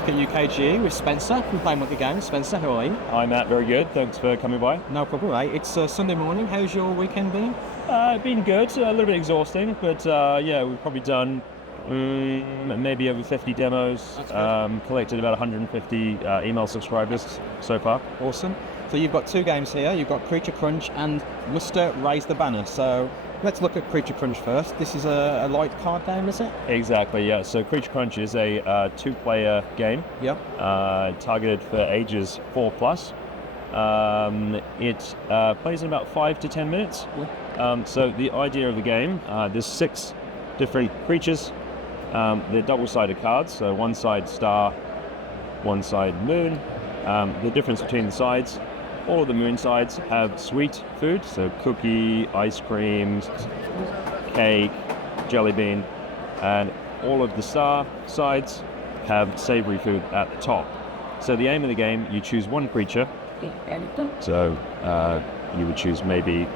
back at UKGE with Spencer from Playing Monkey Games. Spencer, how are you? Hi Matt, very good. Thanks for coming by. No problem, mate. It's Sunday morning. How's your weekend been? Been good, a little bit exhausting, but yeah, we've probably done maybe over 50 demos, collected about 150 email subscribers so far. Awesome. So you've got two games here. You've got Creature Crunch and Muster Raise the Banner. So let's look at Creature Crunch first. This is a light card game, is it? Exactly, yeah. So Creature Crunch is a two-player game. Yep. Targeted for ages 4+. It plays in about 5 to 10 minutes. So the idea of the game, there's 6 different creatures. They're double-sided cards, so one side star, one side moon. The difference between the sides, all of the moon sides have sweet food, so cookie, ice cream, cake, jelly bean, and all of the star sides have savory food at the top. So the aim of the game, you choose one creature. So you would choose maybe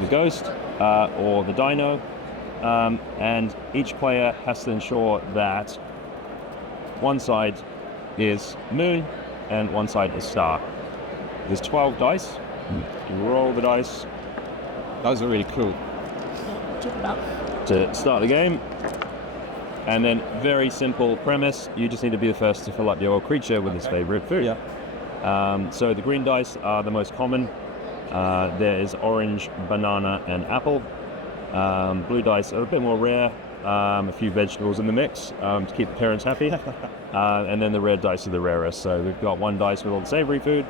the ghost or the dino, and each player has to ensure that one side is moon and one side is star. There's 12 dice. You roll the dice. Those are really cool. To start the game. And then very simple premise, you just need to be the first to fill up your creature with his favorite food. Yeah. So the green dice are the most common. There is orange, banana, and apple. Blue dice are a bit more rare. A few vegetables in the mix to keep the parents happy. And then the red dice are the rarest. So we've got one dice with all the savory food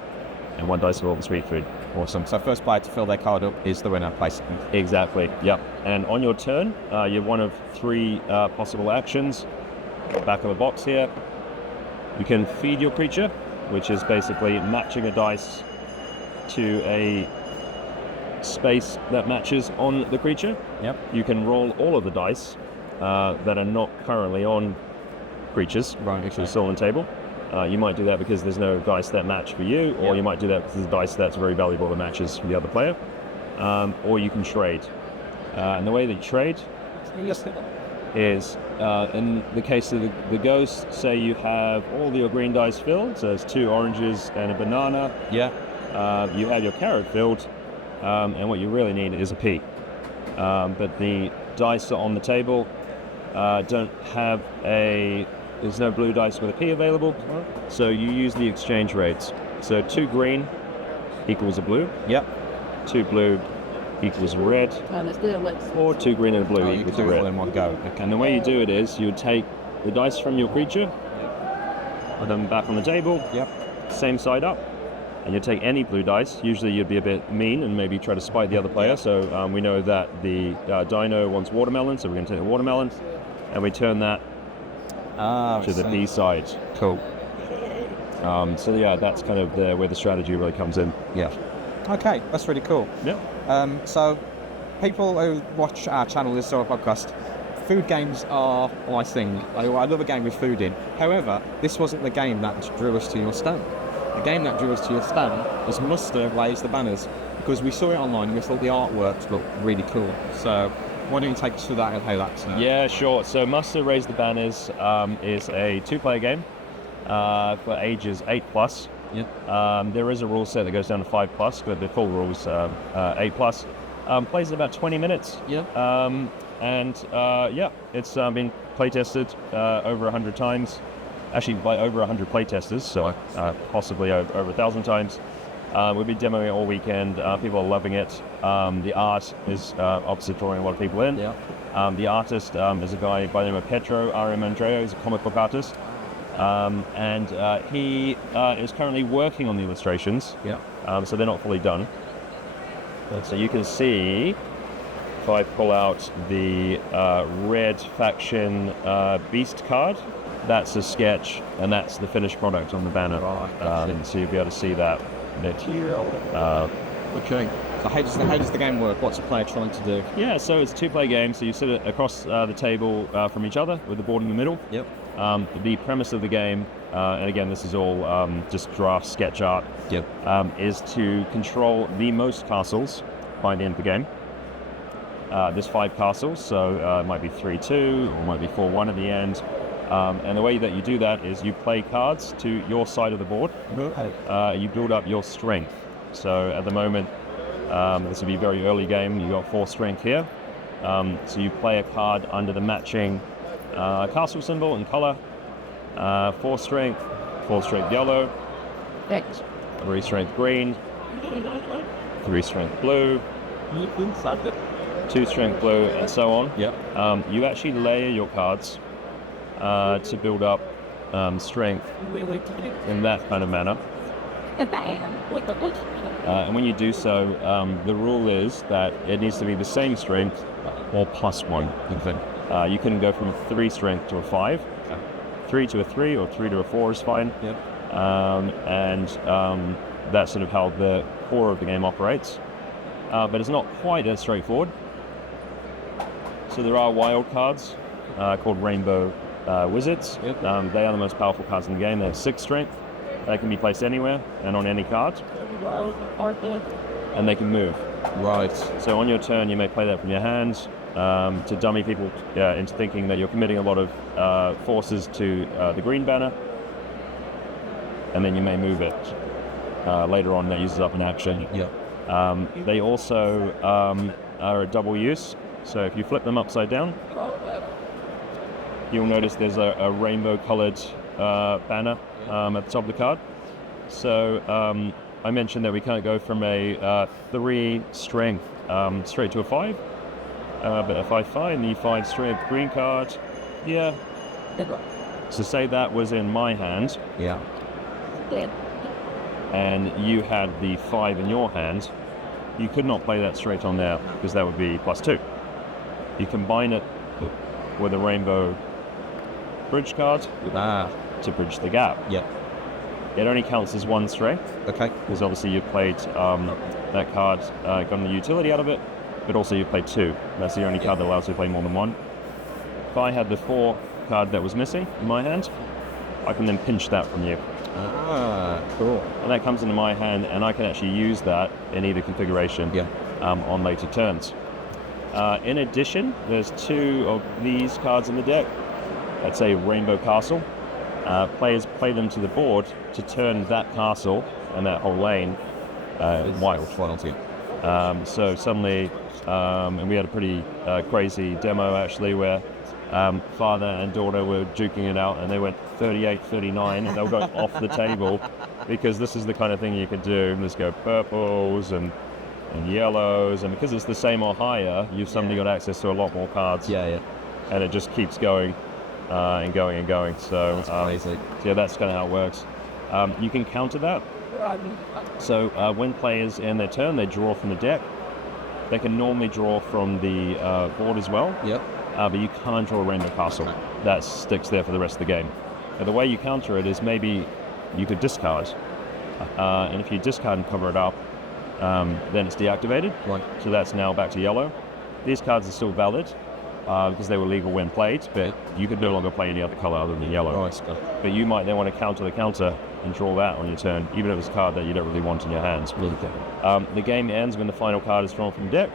and one dice with all the sweet food. Awesome. So first player to fill their card up is the winner, basically. Exactly, yep. And on your turn, you have one of 3 possible actions. Back of the box here. You can feed your creature, which is basically matching a dice to a space that matches on the creature. Yep. You can roll all of the dice that are not currently on creatures, right, which is still on the table. You might do that because there's no dice that match for you, or you might do that because there's a dice that's very valuable that matches for the other player. Or you can trade. And the way that you trade is, in the case of the ghost, say you have all your green dice filled, so there's 2 oranges and a banana. Yeah. You have your carrot filled, and what you really need is a pea. But the dice on the table don't have there's no blue dice with a pea available, so you use the exchange rates. So 2 green equals a blue. Yep. 2 blue equals a red. Or 2 green and a blue equals you a can do it all red. in one go. Okay. And the way you do it is you take the dice from your creature, put them back on the table, same side up, and you take any blue dice. Usually you'd be a bit mean and maybe try to spite the other player. So we know that the dino wants watermelon, so we're going to take the watermelon, and we turn that to the pea side. Cool. So yeah, that's kind of where the strategy really comes in. Yeah. Okay, that's really cool. Yeah. So people who watch our channel, this sort of podcast, food games are my thing. I love a game with food in. However, this wasn't the game that drew us to your stand. The game that drew us to your stand was Muster Raise the Banners, because we saw it online and we thought the artwork looked really cool. So why don't you take us through that and how that's... Yeah, sure. So Muster Raise the Banners is a 2-player game for ages 8+. Yeah. There is a rule set that goes down to 5+, but the full rules 8+. Plays in about 20 minutes. Yeah. It's been play tested over 100 times. Actually, by over 100 playtesters, so possibly over 1,000 times. We've been demoing it all weekend. People are loving it. The art is obviously drawing a lot of people in. Yeah. The artist is a guy by the name of Petro Ariamandreo. He's a comic book artist. And he is currently working on the illustrations. Yeah. So they're not fully done. So you can see, if I pull out the red faction beast card, that's a sketch, and that's the finished product on the banner. So you'll be able to see that. Okay. So how does the game work? What's the player trying to do? Yeah, so it's a 2-player game. So you sit across the table from each other with the board in the middle. Yep. The premise of the game, and again, this is all just draft sketch art, is to control the most castles by the end of the game. There's 5 castles, so it might be 3-2 or it might be 4-1 at the end. And the way that you do that is you play cards to your side of the board. You build up your strength. So at the moment, this will be a very early game. You got 4 strength here. So you play a card under the matching castle symbol and color. 4 strength yellow, 3 strength green, 3 strength blue, 2 strength blue, and so on. You actually layer your cards to build up strength in that kind of manner. And when you do so, the rule is that it needs to be the same strength or +1. You can go from 3 strength to a 5, 3 to a 3, or 3 to a 4 is fine. And that's sort of how the core of the game operates. But it's not quite as straightforward. So there are wild cards called Rainbow Wizards. They are the most powerful cards in the game. They have 6 strength. They can be placed anywhere and on any card. And they can move. Right. So on your turn, you may play that from your hand to dummy people into thinking that you're committing a lot of forces to the green banner. And then you may move it. Later on, that uses up an action. They also are a double use. So if you flip them upside down, you'll notice there's a rainbow-colored banner at the top of the card. So I mentioned that we can't go from a 3 strength straight to a 5, but a 5/5, and the 5 strength green card. So say that was in my hand. And you had the 5 in your hand. You could not play that straight on there because that would be +2. You combine it with a rainbow bridge card to bridge the gap. It only counts as 1 strength. Because obviously you played that card, gotten the utility out of it, but also you played 2. That's the only card that allows you to play more than 1. If I had the 4 card that was missing in my hand, I can then pinch that from you. Cool. And that comes into my hand, and I can actually use that in either configuration on later turns. In addition, there's 2 of these cards in the deck. That's a Rainbow Castle. Players play them to the board to turn that castle and that whole lane wild. So suddenly, and we had a pretty crazy demo actually where father and daughter were duking it out, and they went 38-39, and they were going off the table because this is the kind of thing you can do. Let's go purples and yellows, and because it's the same or higher, you've suddenly got access to a lot more cards. And it just keeps going and going and going. So that's kind of how it works. You can counter that. So when players end their turn, they draw from the deck. They can normally draw from the board as well. But you can't draw a Rainbow Castle. That sticks there for the rest of the game. Now, the way you counter it is maybe you could discard. And if you discard and cover it up, then it's deactivated. So that's now back to yellow. These cards are still valid because they were legal when played, but you could no longer play any other color other than yellow. But you might then want to counter the counter and draw that on your turn, even if it's a card that you don't really want in your hands. The game ends when the final card is drawn from the deck.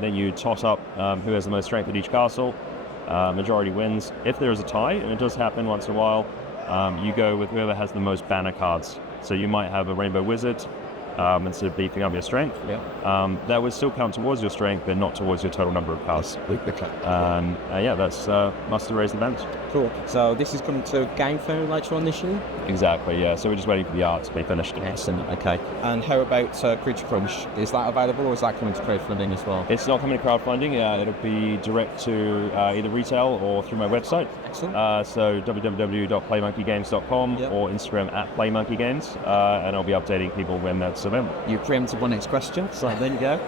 Then you toss up who has the most strength at each castle. Majority wins. If there is a tie, and it does happen once in a while, you go with whoever has the most banner cards. So you might have a Rainbow Wizard instead of beefing up your strength. That would still count towards your strength, but not towards your total number of cards. That's must have raised the bands. Cool. So this is coming to game fair later on this year? Exactly, yeah. So we're just waiting for the art to be finished. Excellent, okay. And how about Creature Crunch? Is that available, or is that coming to crowdfunding as well? It's not coming to crowdfunding. It'll be direct to either retail or through my website. Excellent. So www.playmonkeygames.com or Instagram @playmonkeygames, and I'll be updating people when that's available. You preempted my next question, so there you go.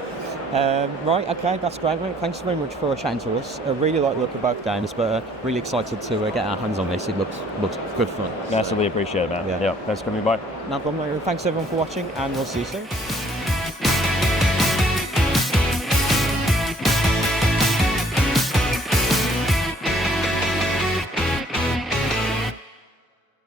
Right, okay, that's great, mate. Thanks very much for chatting to us. I really like the look of both games, but really excited to get our hands on this. It looks good fun. Massively appreciate it, man. Yeah, thanks for coming by. No problem. Thanks everyone for watching, and we'll see you soon.